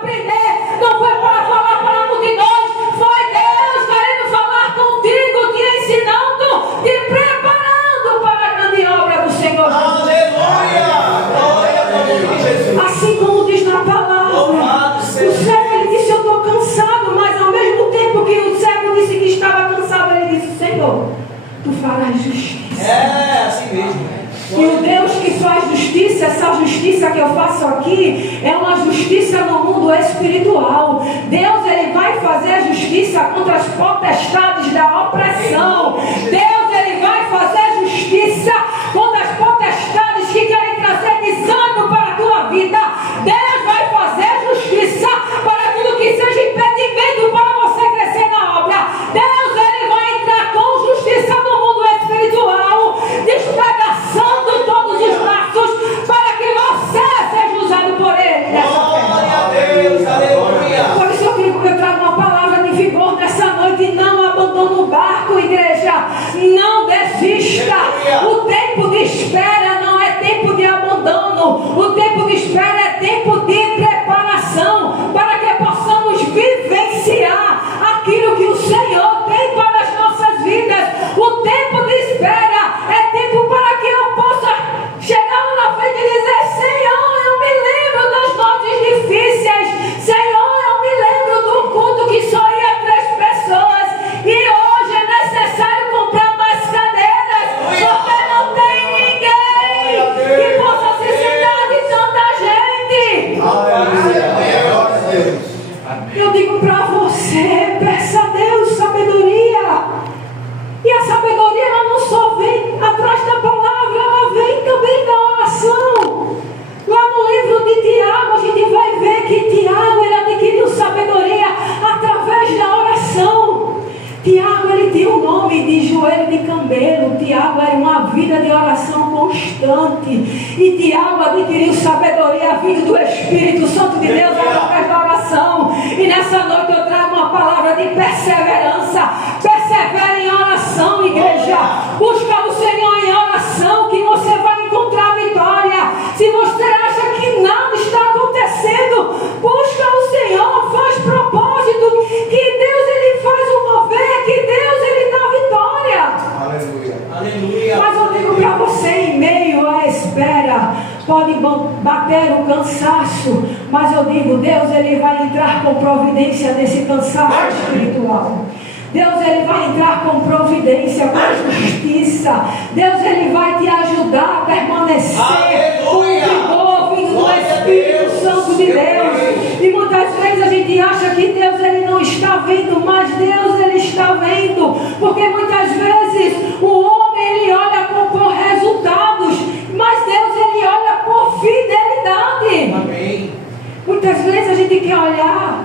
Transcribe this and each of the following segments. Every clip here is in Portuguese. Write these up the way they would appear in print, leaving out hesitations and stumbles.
aprender, não foi para falar para multidões, foi Deus querendo falar contigo, te ensinando, te preparando para a grande obra do Senhor. Aleluia! Glória ao nome de Jesus. Assim como diz na palavra, o servo ele disse: eu estou cansado, mas ao mesmo tempo que o servo disse que estava cansado, ele disse: Senhor, tu farás justiça. É, assim mesmo. E o Deus que faz justiça, essa justiça que eu faço aqui, é uma justiça no mundo espiritual. Deus ele vai fazer justiça contra as potestades da opressão. Deus ele vai fazer justiça contra as potestades que querem trazer desânimo para a tua vida. Deus vai fazer justiça para tudo que seja impedimento para você crescer na obra. Deus ele vai entrar com justiça no mundo espiritual, despedaçando todos os laços para que você seja usado por ele nessa terra. Glória a Deus, aleluia. Por isso eu trago uma palavra de vigor nessa noite. Não abandone o barco, igreja. Não desista. O tempo de espera não é tempo de abandono. O tempo de espera é tempo de preparação para que possamos vivenciar aquilo que o Senhor tem para as nossas vidas. O tempo de espera é tempo para que eu possa chegar lá na frente e dizer: Senhor, eu me lembro das noites difíceis. Senhor, eu me lembro do culto que só ia 3 pessoas. E hoje é necessário comprar mais cadeiras, porque não tem ninguém que possa se sentar de tanta gente. Eu digo para você: peça a Deus sabedoria. E a sabedoria ela não só vem atrás da palavra, ela vem também da oração. Lá no livro de Tiago, a gente vai ver que Tiago ele adquiriu sabedoria através da oração. Tiago ele tinha o nome de joelho de camelo. Tiago era uma vida de oração constante. E Tiago adquiriu sabedoria vindo do Espírito Santo de Deus através da oração. E nessa noite eu trago uma palavra de perseverança. Persevere em oração, igreja. Busca o Senhor em oração, que você vai encontrar vitória. Se você acha que nada está acontecendo, busca o Senhor, faz propósito, que Deus ele faz o mover, que Deus ele dá vitória. Aleluia. Aleluia. Mas eu digo para você, em meio à espera, pode bater o cansaço, mas eu digo, Deus ele vai entrar com providência nesse cansaço espiritual. Deus ele vai entrar com providência, com justiça. Deus ele vai te ajudar a permanecer. Aleluia. Com vigor vindo do Espírito Santo de Deus. E muitas vezes a gente acha que Deus ele não está vendo, mas Deus ele está vendo. Porque muitas vezes o homem ele olha por resultados, mas Deus ele olha por fidelidade. Amém. Muitas vezes a gente quer olhar,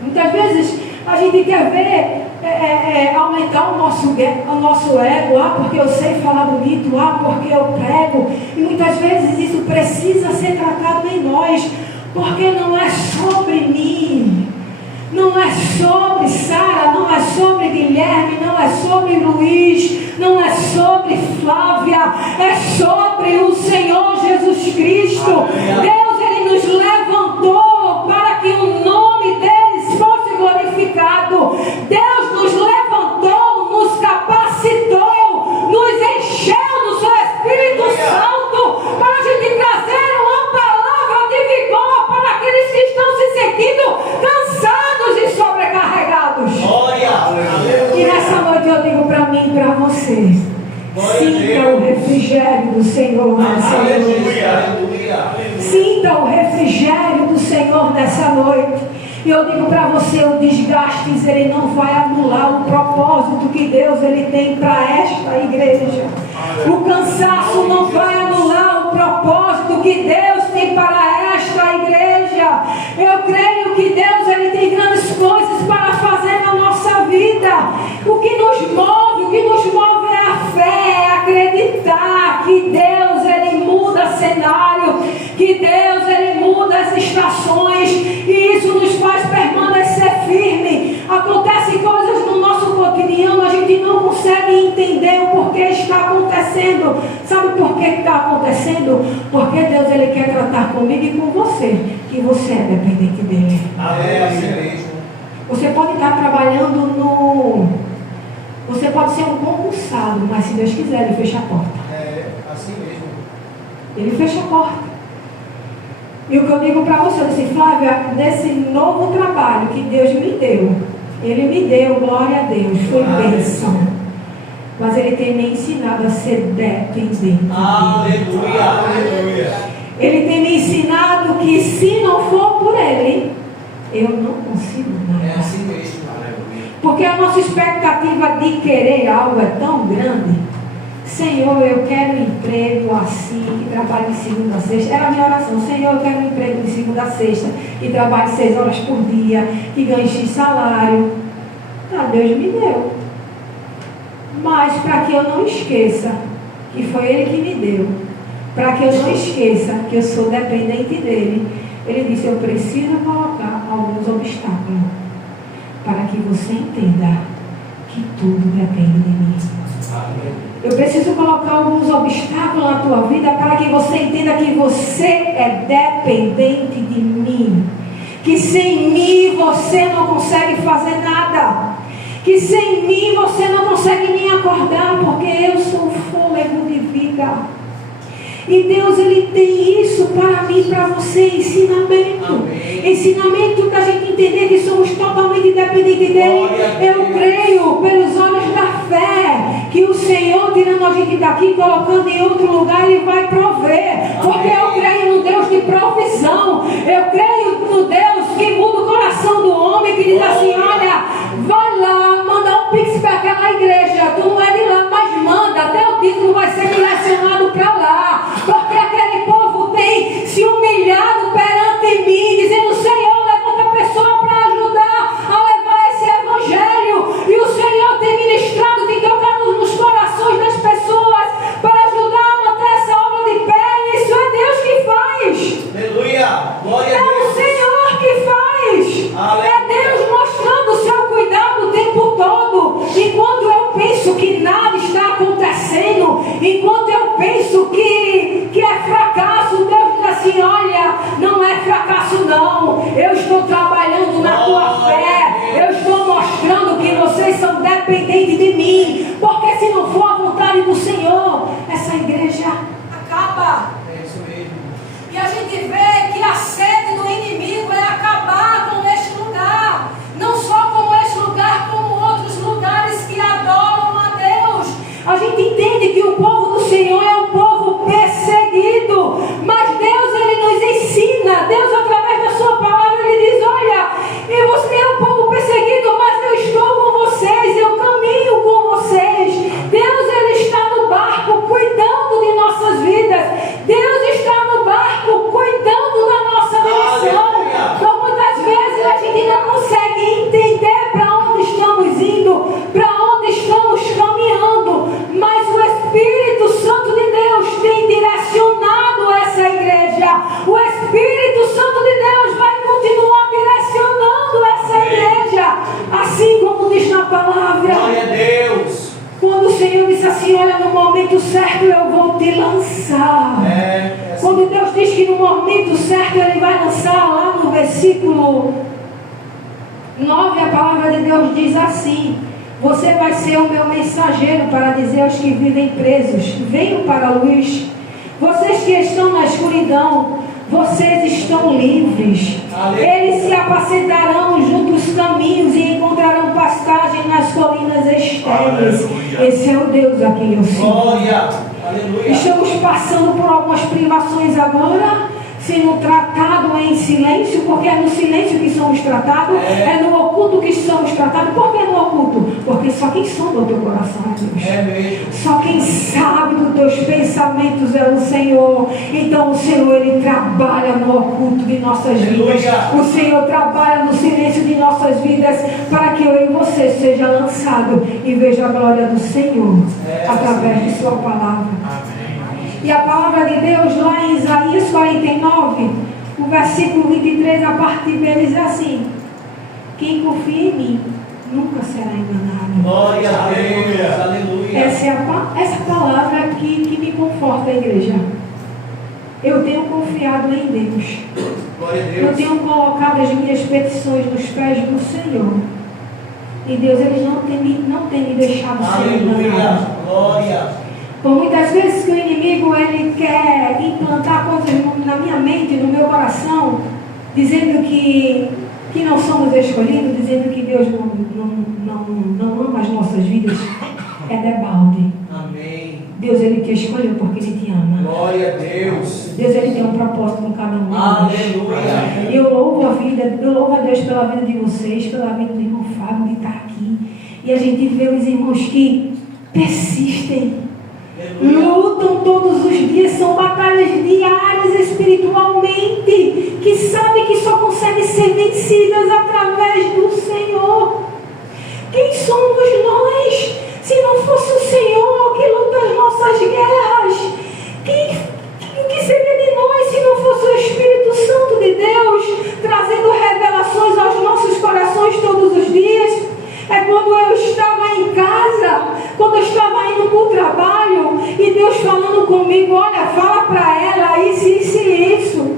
muitas vezes a gente quer ver aumentar o nosso ego, porque eu sei falar bonito, porque eu prego. E muitas vezes isso precisa ser tratado em nós, porque não é sobre mim, não é sobre Sara, não é sobre Guilherme, não é sobre Luiz, não é sobre Flávia, é sobre o Senhor Jesus Cristo. Deus ele nos levantou para que o nome deles fosse glorificado. Deus nos levantou, nos capacitou, nos encheu do seu Espírito Santo para a gente trazer uma palavra de vigor para aqueles que estão se sentindo cansados e sobrecarregados. E nessa noite eu digo para mim e para você: sinta o refrigério do Senhor nessa noite. Sinta o refrigério do Senhor nessa noite. E eu digo para você, o desgaste ele não vai anular o propósito que Deus ele tem para esta igreja. O cansaço não vai anular o propósito que Deus tem para esta igreja. Eu creio que Deus ele tem grandes coisas para fazer na nossa vida. O que nos move é a fé, é acreditar que Deus ele muda cenário, que Deus ele muda as estações, e isso nos faz permanecer firme. Acontecem coisas no nosso cotidiano, a gente não consegue entender o porquê está acontecendo. Sabe por que está acontecendo? Porque Deus ele quer tratar comigo e com você, que você é dependente dele. É assim mesmo. Você pode estar trabalhando no... Você pode ser um concursado, mas se Deus quiser, Ele fecha a porta. É assim mesmo. Ele fecha a porta. E o que eu digo para você, eu disse, Flávia, nesse novo trabalho que Deus me deu, Ele me deu, glória a Deus, foi bênção. Mas Ele tem me ensinado a ser dependente. Aleluia, aleluia. Ele tem me ensinado que se não for por Ele, eu não consigo nada. É assim mesmo. Aleluia. Porque a nossa expectativa de querer algo é tão grande. Senhor, eu quero um emprego assim, que trabalhe de segunda a sexta. Era a minha oração. Senhor, eu quero um emprego de segunda a sexta, que trabalhe 6 horas por dia, que ganhe X salário. Ah, Deus me deu. Mas para que eu não esqueça que foi Ele que me deu, para que eu não esqueça que eu sou dependente dEle, Ele disse, eu preciso colocar alguns obstáculos para que você entenda que tudo depende de mim. Eu preciso colocar alguns obstáculos na tua vida para que você entenda que você é dependente de mim, que sem mim você não consegue fazer nada, que sem mim você não consegue nem acordar, porque eu sou o fôlego de vida. E Deus, Ele tem isso para mim, para você, ensinamento. Amém. Ensinamento para a gente entender que somos totalmente dependentes dEle. Eu creio, pelos olhos da fé, que o Senhor, tirando a gente daqui, colocando em outro lugar, Ele vai prover. Porque eu creio no Deus de provisão. Eu creio no Deus que muda o coração do homem, que diz assim, olha, vai lá, manda um pix para aquela igreja. Tu não é de lá, mas manda, até o dízimo vai ser direcionado para lá. Porque aquele povo tem se humilhado perante mim, dizendo, Senhor, levanta a pessoa para ajudar a levar esse evangelho. E o Senhor tem ministrado, tem tocado nos corações das pessoas para ajudar a manter essa obra de pé. E isso é Deus que faz. Aleluia. Glória a Deus. É o Senhor que faz. Aleluia. É Deus mostrando o seu cuidado o tempo todo. Enquanto eu penso que nada está acontecendo, enquanto eu penso que é fracasso, Deus diz assim, olha, não é fracasso não, eu estou trabalhando na tua fé, eu estou mostrando que vocês são dependentes de mim, porque se não for a vontade do Senhor, essa igreja acaba. É isso mesmo. E a gente vê que a sede do inimigo é acabar com este lugar, não só com este lugar, como outros lugares que adoram a Deus. A gente entende que o povo do Senhor é um povo perseguido, mas Deus, Ele nos ensina, Deus através da sua palavra, Ele diz, olha, você é um povo perseguido, mas eu estou com vocês, eu caminho com vocês. Deus, Ele está no barco cuidando de nossas vidas, Deus está no barco cuidando da nossa direção. Por muitas vezes a gente não consegue entender para onde estamos indo, para onde estamos caminhando, mas o Espírito Santo de Deus tem direcionado essa igreja. O Espírito Santo de Deus vai continuar direcionando essa igreja, assim como diz na palavra. Glória a Deus. Quando o Senhor disse assim, olha, no momento certo eu vou te lançar. Assim. Quando Deus diz que no momento certo Ele vai lançar, lá no versículo 9, a palavra de Deus diz assim, você vai ser o meu mensageiro para dizer aos que vivem presos, venham para a luz. Vocês que estão na escuridão, vocês estão livres. Eles se apacentarão junto aos caminhos e encontrarão pastagem nas colinas estéreis. Esse é o Deus a quem eu sirvo. Glória. Aleluia. Estamos passando por algumas privações agora, sendo tratado em silêncio, porque é no silêncio que somos tratados, é no oculto que somos tratados. Por que no oculto? Porque só quem sonda o teu coração é Deus. É mesmo. Só quem sabe dos teus pensamentos é o Senhor. Então o Senhor, Ele trabalha no oculto de nossas vidas. O Senhor trabalha no silêncio de nossas vidas, para que eu e você seja lançado e veja a glória do Senhor através de sua palavra. Amém. E a palavra de Deus lá em Isaías 49, o versículo 23, a parte dele diz assim, quem confia em mim nunca será enganado. Glória a Deus. Aleluia. Essa palavra aqui que me conforta, igreja. Eu tenho confiado em Deus. Glória a Eu Deus. tenho colocado as minhas petições nos pés do Senhor. E Deus, Ele não tem me deixado ser enganado. Aleluia. Glória. Por muitas vezes que o inimigo ele quer implantar coisas na minha mente, no meu coração, dizendo que não somos escolhidos, dizendo que Deus não ama as nossas vidas, é debalde. Amém. Deus ele te escolheu porque Ele te ama. Glória a Deus. Deus ele tem um propósito com cada um de nós. Aleluia. Eu louvo a Deus pela vida de vocês, pela vida do irmão Fábio de estar aqui. E a gente vê os irmãos que persistem, lutam todos os dias, são batalhas diárias espiritualmente, que sabem que só conseguem ser vencidas através do Senhor. Quem somos nós, se não fosse o Senhor que luta as nossas guerras? O que seria de nós se não fosse o Espírito Santo de Deus, trazendo revelações aos nossos corações todos os dias? É quando eu estava em casa, quando eu estava indo para o trabalho, e Deus falando comigo: olha, fala para ela isso, isso e isso.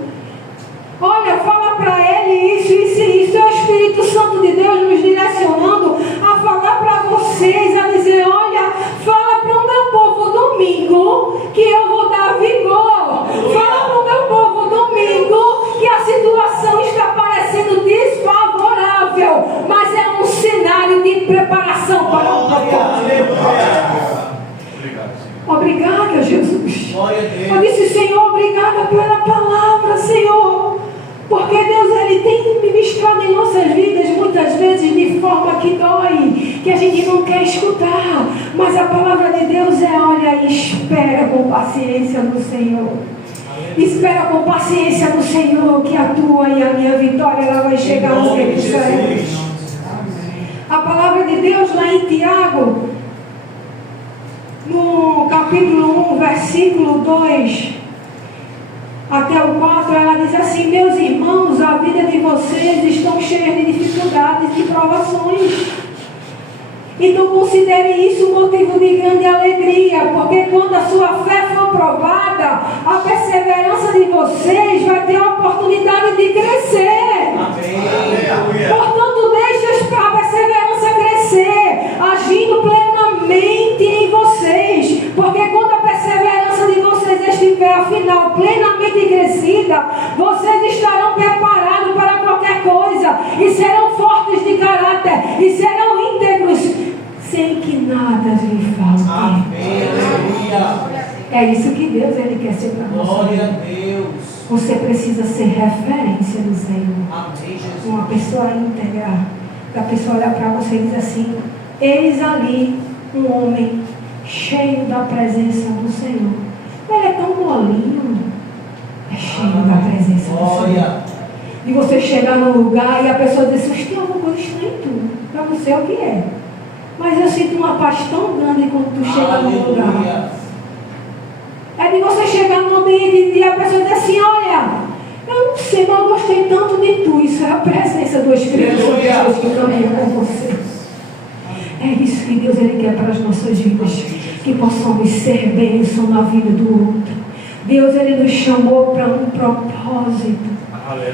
Olha, fala para ele isso, isso e isso. É o Espírito Santo de Deus nos direcionando a falar para vocês, a dizer: olha, fala para o meu povo domingo que eu vou dar vigor. Fala para o meu povo domingo que a situação está parecendo desfavorável, mas é um cenário de preparação para o propósito. Obrigada, Jesus. Eu disse: Senhor, obrigada pela palavra, Senhor. Porque Deus, Ele tem ministrado em nossas vidas muitas vezes de forma que dói, que a gente não quer escutar. Mas a palavra de Deus é: olha, espera com paciência no Senhor. Espera com paciência no Senhor, que a tua e a minha vitória ela vai chegar no tempo certo. A palavra de Deus lá em Tiago, no capítulo 1, versículo 2 até o 4, ela diz assim: meus irmãos, a vida de vocês estão cheias de dificuldades e provações. Então considere isso um motivo de grande alegria, porque quando a sua fé for provada, a perseverança de vocês vai ter a oportunidade de crescer. Amém. Portanto, deixe a perseverança crescer, agindo plenamente em vocês, porque quando a perseverança de vocês estiver, afinal, plenamente crescida, vocês estarão preparados para qualquer coisa, e serão fortes de caráter, e serão íntegros, sem que nada lhe falte. Amém. Aleluia. É isso que Deus ele quer ser para nós. Glória a Deus. Você precisa ser referência do Senhor. Amém, Jesus. Uma pessoa íntegra, para a pessoa olhar para você e dizer assim: eis ali um homem cheio da presença do Senhor. Ele é tão molinho, é cheio da presença do Senhor. Glória. E você chegar no lugar e a pessoa diz assim: tem alguma coisa estranha em tu. Eu não sei o que é, mas eu sinto uma paz tão grande quando tu chega no lugar. Aleluia. É de você chegar no ambiente e a pessoa diz assim: olha, eu não sei, mas eu gostei tanto de tu. Isso é a presença do Espírito Santo de Deus que caminha com você. É isso que Deus ele quer para as nossas vidas, que possamos ser bênção na vida do outro. Deus ele nos chamou para um propósito.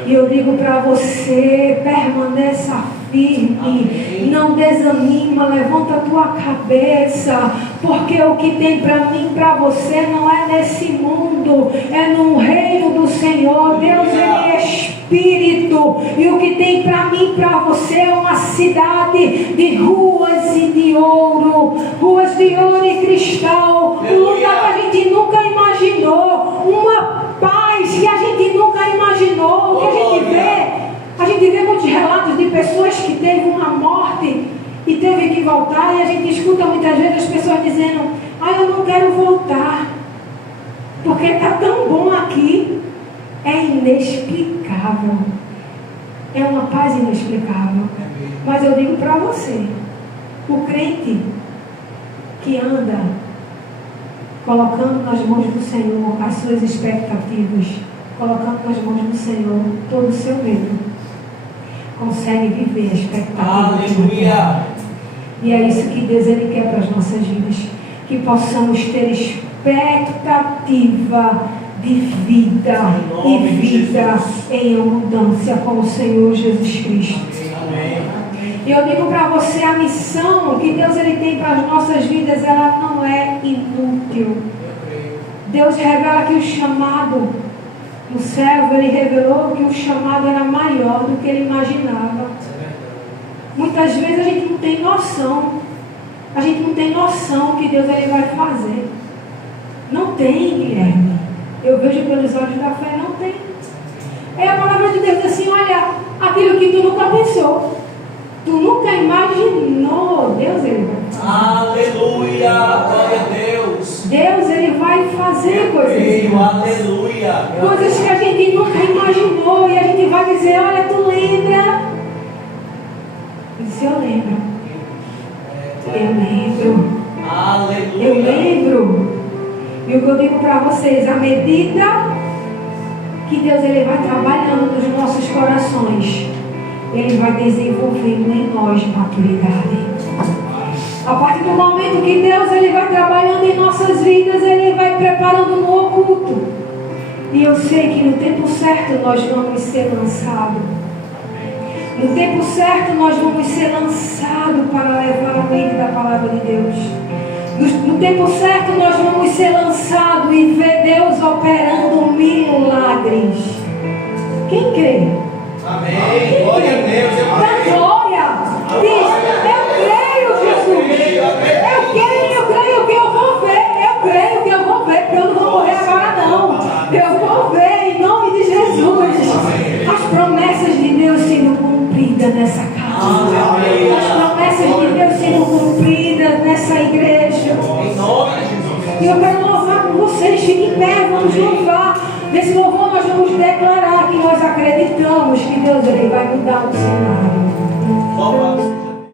E eu digo para você: permaneça firme, não desanima, levanta a tua cabeça, porque o que tem para mim, para você, não é nesse mundo, é no reino do Senhor. Deus ele é Espírito, e o que tem para mim, para você, é uma cidade de ruas e de ouro, ruas de ouro e cristal, um lugar que a gente nunca imaginou, uma paz que a gente nunca imaginou, que a gente vê muitos relatos de pessoas que teve uma morte e teve que voltar, e a gente escuta muitas vezes as pessoas dizendo: eu não quero voltar, porque está tão bom aqui. É inexplicável, é uma paz inexplicável. Mas eu digo para você, o crente que anda colocando nas mãos do Senhor as suas expectativas, colocando nas mãos do Senhor todo o seu medo, consegue viver a expectativa. Aleluia. E é isso que Deus ele quer para as nossas vidas, que possamos ter expectativa de vida e vida em abundância com o Senhor Jesus Cristo. E eu digo para você, a missão que Deus ele tem para as nossas vidas, ela não é inútil. Deus revela que o chamado, o servo, ele revelou que o chamado era maior do que ele imaginava. Muitas vezes a gente não tem noção. A gente não tem noção que Deus ele vai fazer. Não tem, Guilherme. Eu vejo pelos olhos da fé, não tem. É a palavra de Deus assim, olha, aquilo que tu nunca pensou. Tu nunca imaginou. Deus ele vai fazer. Aleluia, glória a Deus. Deus ele vai fazer coisas. Aleluia. Coisas que a gente nunca imaginou. E a gente vai dizer, olha, tu lembra? E disse, eu lembro. Eu lembro. Aleluia. Eu lembro. E o que eu digo para vocês, à medida que Deus ele vai trabalhando nos nossos corações, Ele vai desenvolvendo em nós maturidade. A partir do momento que Deus ele vai trabalhando em nossas vidas, Ele vai preparando no oculto. E eu sei que no tempo certo nós vamos ser lançados. No tempo certo nós vamos ser lançados para levar a mente da palavra de Deus. No tempo certo nós vamos ser lançados e ver Deus operando milagres. Quem crê? Amém. Glória a Deus. Dá glória. Diz, eu creio, Jesus. Eu creio que eu vou ver. Eu creio que eu vou ver, porque eu não vou morrer agora não. Eu vou ver em nome de Jesus. As promessas de Deus sendo cumpridas nessa casa. As promessas de Deus sendo cumpridas nessa igreja. Em nome de Jesus. E eu quero louvar com vocês. Fiquem em pé, vamos louvar. Nesse louvor nós vamos declarar que nós acreditamos que Deus ele vai mudar o cenário.